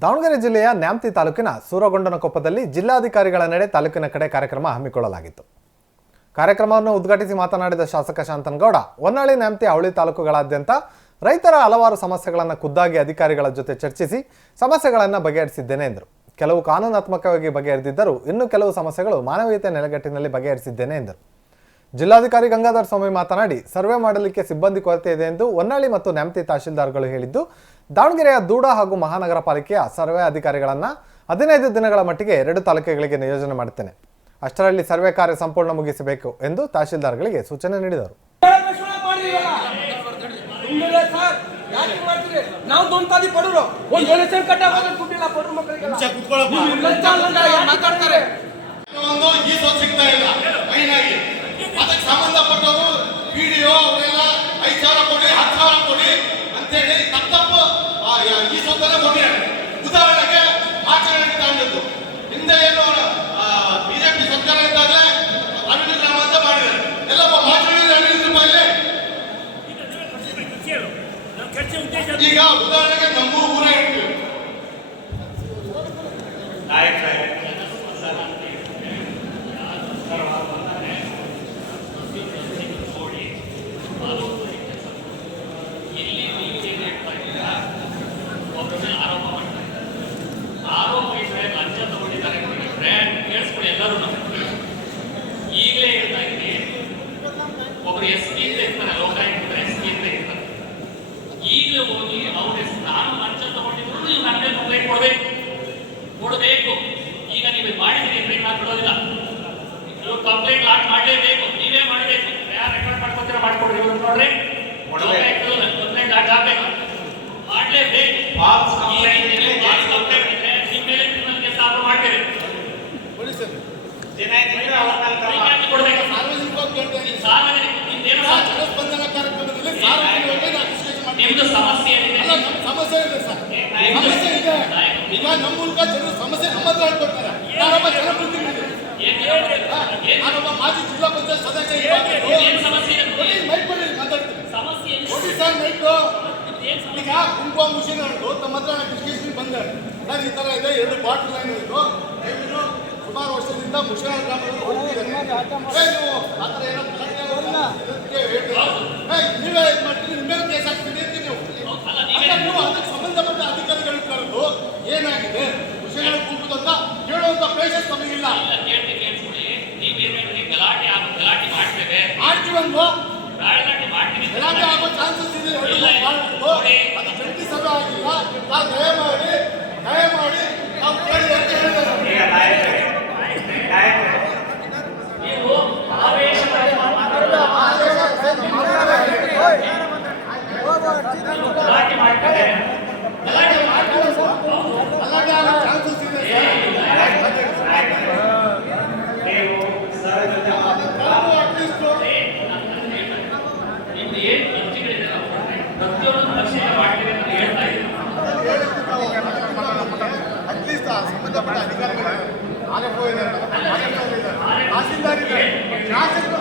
ದಾವಣಗೆರೆ ಜಿಲ್ಲೆಯ ನ್ಯಾಮತಿ ತಾಲೂಕಿನ ಸೂರಗೊಂಡನಕೊಪ್ಪದಲ್ಲಿ ಜಿಲ್ಲಾಧಿಕಾರಿಗಳ ನಡೆ ತಾಲೂಕಿನ ಕಡೆ ಕಾರ್ಯಕ್ರಮ ಹಮ್ಮಿಕೊಳ್ಳಲಾಗಿತ್ತು. ಕಾರ್ಯಕ್ರಮವನ್ನು ಉದ್ಘಾಟಿಸಿ ಮಾತನಾಡಿದ ಶಾಸಕ ಶಾಂತನಗೌಡ, ಹೊನ್ನಾಳಿ, ನ್ಯಾಮತಿ, ಅವಳಿ ತಾಲೂಕುಗಳಾದ್ಯಂತ ರೈತರ ಹಲವಾರು ಸಮಸ್ಯೆಗಳನ್ನು ಖುದ್ದಾಗಿ ಅಧಿಕಾರಿಗಳ ಜೊತೆ ಚರ್ಚಿಸಿ ಸಮಸ್ಯೆಗಳನ್ನು ಬಗೆಹರಿಸಿದ್ದೇನೆ ಎಂದರು. ಕೆಲವು ಕಾನೂನಾತ್ಮಕವಾಗಿ ಬಗೆಹರಿದಿದ್ದರೂ ಇನ್ನು ಕೆಲವು ಸಮಸ್ಯೆಗಳು ಮಾನವೀಯತೆ ನೆಲೆಗಟ್ಟಿನಲ್ಲಿ ಬಗೆಹರಿಸಿದ್ದೇನೆ ಎಂದರು. ಜಿಲ್ಲಾಧಿಕಾರಿ ಗಂಗಾಧರ ಸ್ವಾಮಿ ಮಾತನಾಡಿ, ಸರ್ವೆ ಮಾಡಲಿಕ್ಕೆ ಸಿಬ್ಬಂದಿ ಕೊರತೆ ಇದೆ ಎಂದು ಹೊನ್ನಾಳಿ ಮತ್ತು ನ್ಯಾಮತಿ ತಹಶೀಲ್ದಾರ್ಗಳು ಹೇಳಿದ್ದು, ದಾವಣಗೆರೆಯ ದೂಡ ಹಾಗೂ ಮಹಾನಗರ ಪಾಲಿಕೆಯ ಸರ್ವೆ ಅಧಿಕಾರಿಗಳನ್ನು 15 ದಿನಗಳ ಮಟ್ಟಿಗೆ 2 ತಾಲೂಕುಗಳಿಗೆ ನಿಯೋಜನೆ ಮಾಡುತ್ತೇನೆ. ಅಷ್ಟರಲ್ಲಿ ಸರ್ವೆ ಕಾರ್ಯ ಸಂಪೂರ್ಣ ಮುಗಿಸಬೇಕು ಎಂದು ತಹಶೀಲ್ದಾರ್ಗಳಿಗೆ ಸೂಚನೆ ನೀಡಿದರು. ಸಂಬಂಧಪಟ್ಟವರು ವಿಡಿಯೋ ಅವರೆಲ್ಲ 5,000 ಕೊಡಿ 10,000 ಕೊಡಿ ಅಂತೇಳಿ ತಪ್ಪು ಈ ಸೊತ್ತನ್ನ ಕೊಟ್ಟಿದ್ದಾರೆ. ಉದಾಹರಣೆಗೆ ಮಾಚನಹಳ್ಳಿ ತಾಂಡದ್ದು ಹಿಂದೆ ಏನು ಬಿಜೆಪಿ ಸರ್ಕಾರ ಇದ್ದಾಗ ಅರಣ್ಯ ಗ್ರಾಮ ಅಂತ ಮಾಡಿದ್ದಾರೆ. ಎಲ್ಲ ಮಾಚನಹಳ್ಳಿ 15 ರೂಪಾಯಿ. ಈಗ ಉದಾಹರಣೆಗೆ ನಮ್ಮೂರು ಊರ ಇಟ್ಟು ಈಗಲೇ ಹೇಳ್ತಾ ಇದ್ದೀನಿ, ಒಬ್ಬರು SP ಅಂತ ಇರ್ತಾರೆ, ಲೋಕಾಯುಕ್ತ SP ಅಂತ ಇರ್ತಾರೆ. ಈಗಲೇ ಹೋಗಿ ಅವ್ರಿಗೆ ನಾನು ಲಂಚ ತಗೊಂಡಿದ್ರು ನೀವು ನನಗೆ ಕಂಪ್ಲೇಂಟ್ ಕೊಡಬೇಕು. ಈಗ ನೀವು ಮಾಡಿದ್ರಿ, ನಾನು ಬಿಡೋದಿಲ್ಲ. ನೀವು ಕಂಪ್ಲೇಂಟ್ ಲಾಟ್ ಮಾಡಲೇಬೇಕು, ನೀವೇ ಮಾಡಬೇಕು. ಯಾರು ರೆಕಾರ್ಡ್ ಮಾಡ್ಕೊತೀರ ಮಾಡ್ಕೊಡ್ರಿ. ಇವ್ರು ನೋಡ್ರಿ, ಲೋಕಾಯುಕ್ತರು ಕಂಪ್ಲೇಂಟ್ ಲಾಟ್ ಆಗಬೇಕು, ಮಾಡಲೇಬೇಕು. ಕಂಪ್ಲೇಂಟ್ ಇದ್ರೆ ನಿಮ್ಮ ಮೇಲೆ ಕ್ರಿಮಿನಲ್ ಕೇಸ್ ಆಫರ್ ಮಾಡ್ತೇವೆ. ನಿಮ್ದು ಸಮಸ್ಯೆ ಸಮಸ್ಯೆ ಇದೆ ಸರ್, ಸಮಸ್ಯೆ ಇದೆ. ಈಗ ನಮ್ಮ ಮೂಲಕ ಜನರು ಸಮಸ್ಯೆ ನಮ್ಮ ಹತ್ರ ಹೇಳ್ಕೊಡ್ತಾರೆ. ನಾನೊಬ್ಬ ಜನಪ್ರತಿನಿಧಿ, ನಾನೊಬ್ಬ ಮಾಜಿ ಜಿಲ್ಲಾ ಪಂಚಾಯತ್ ಸದಸ್ಯ. ಮೈಕ್ ಕೊಡಿ, ಮಾತಾಡ್ತೀನಿ. ಕೊಡಿ ಸರ್ ಮೈಕು. ಈಗ ಕುಂಕುಮ ಮುಷಿನ್ ಹೇಳಿದ್ರು ತಮ್ಮ ಹತ್ರ ಡಿಸ್ಕಷನ್ ಬಂದಾರೆ ಸರ್, ಈ ತರ ಇದೆ, 2 ಬಾಟಲ್ ಲೈನ್ ಇತ್ತು. ಸುಮಾರು ವರ್ಷದಿಂದ ಮುಷಿನ ಗ್ರಾಮದಲ್ಲಿ ನೀವೇ ಇದು ಮಾಡ್ತೀರಿ, ನಿಮ್ಮೇಲೆ ಕೇಸ್ ಹಾಕ್ತೀನಿ ಅಂತೀರಿ ನೀವು. ಅದಕ್ಕೆ ಸಂಬಂಧಪಟ್ಟ ಅಧಿಕಾರಿಗಳು ಕರೆದು ಏನಾಗಿದೆ ಮುಷಿನ ಕುಂಕುದಂತ ಕೇಳುವಂತ ಪ್ಲೇಸಸ್ ನಮಗಿಲ್ಲ. ಮಾಡ್ತೀವಲ್ವೋ, ಗಲಾಟೆ ಆಗೋ ಚಾನ್ಸಸ್ ಇದೆ. ಅದು ಜಂಟಿ ಸಭೆ ಆಗಿಲ್ಲ. ನಾವು ದಯಮಾಡಿ ನಾವು ಕೇಳಿ ಅಂತ ಹೇಳಿದ್ದಾರೆ. ನೀವು ಆವೇಶ ಗಲಾಟೆ ಮಾಡ್ತಾರೆ, ಗಲಾಟೆ ಆಗೋ ಚಾನ್ಸಸ್ ಇದೆ. ನಿಮ್ದು ಏನು ಖರ್ಚುಗಳಿದೆ ಪ್ರತಿಯೊಂದು ಪರಿಶೀಲನೆ ಮಾಡ್ತೀವಿ ಅಂತ ಹೇಳ್ತಾ ಇದ್ದೀವಿ. ಅಟ್ಲೀಸ್ಟ್ ಸಂಬಂಧಪಟ್ಟ ಅಧಿಕಾರಿಗಳು ತಹಸೀಲ್ದಾರ್ ಇದ್ದಾರೆ, ಶಾಸಕರು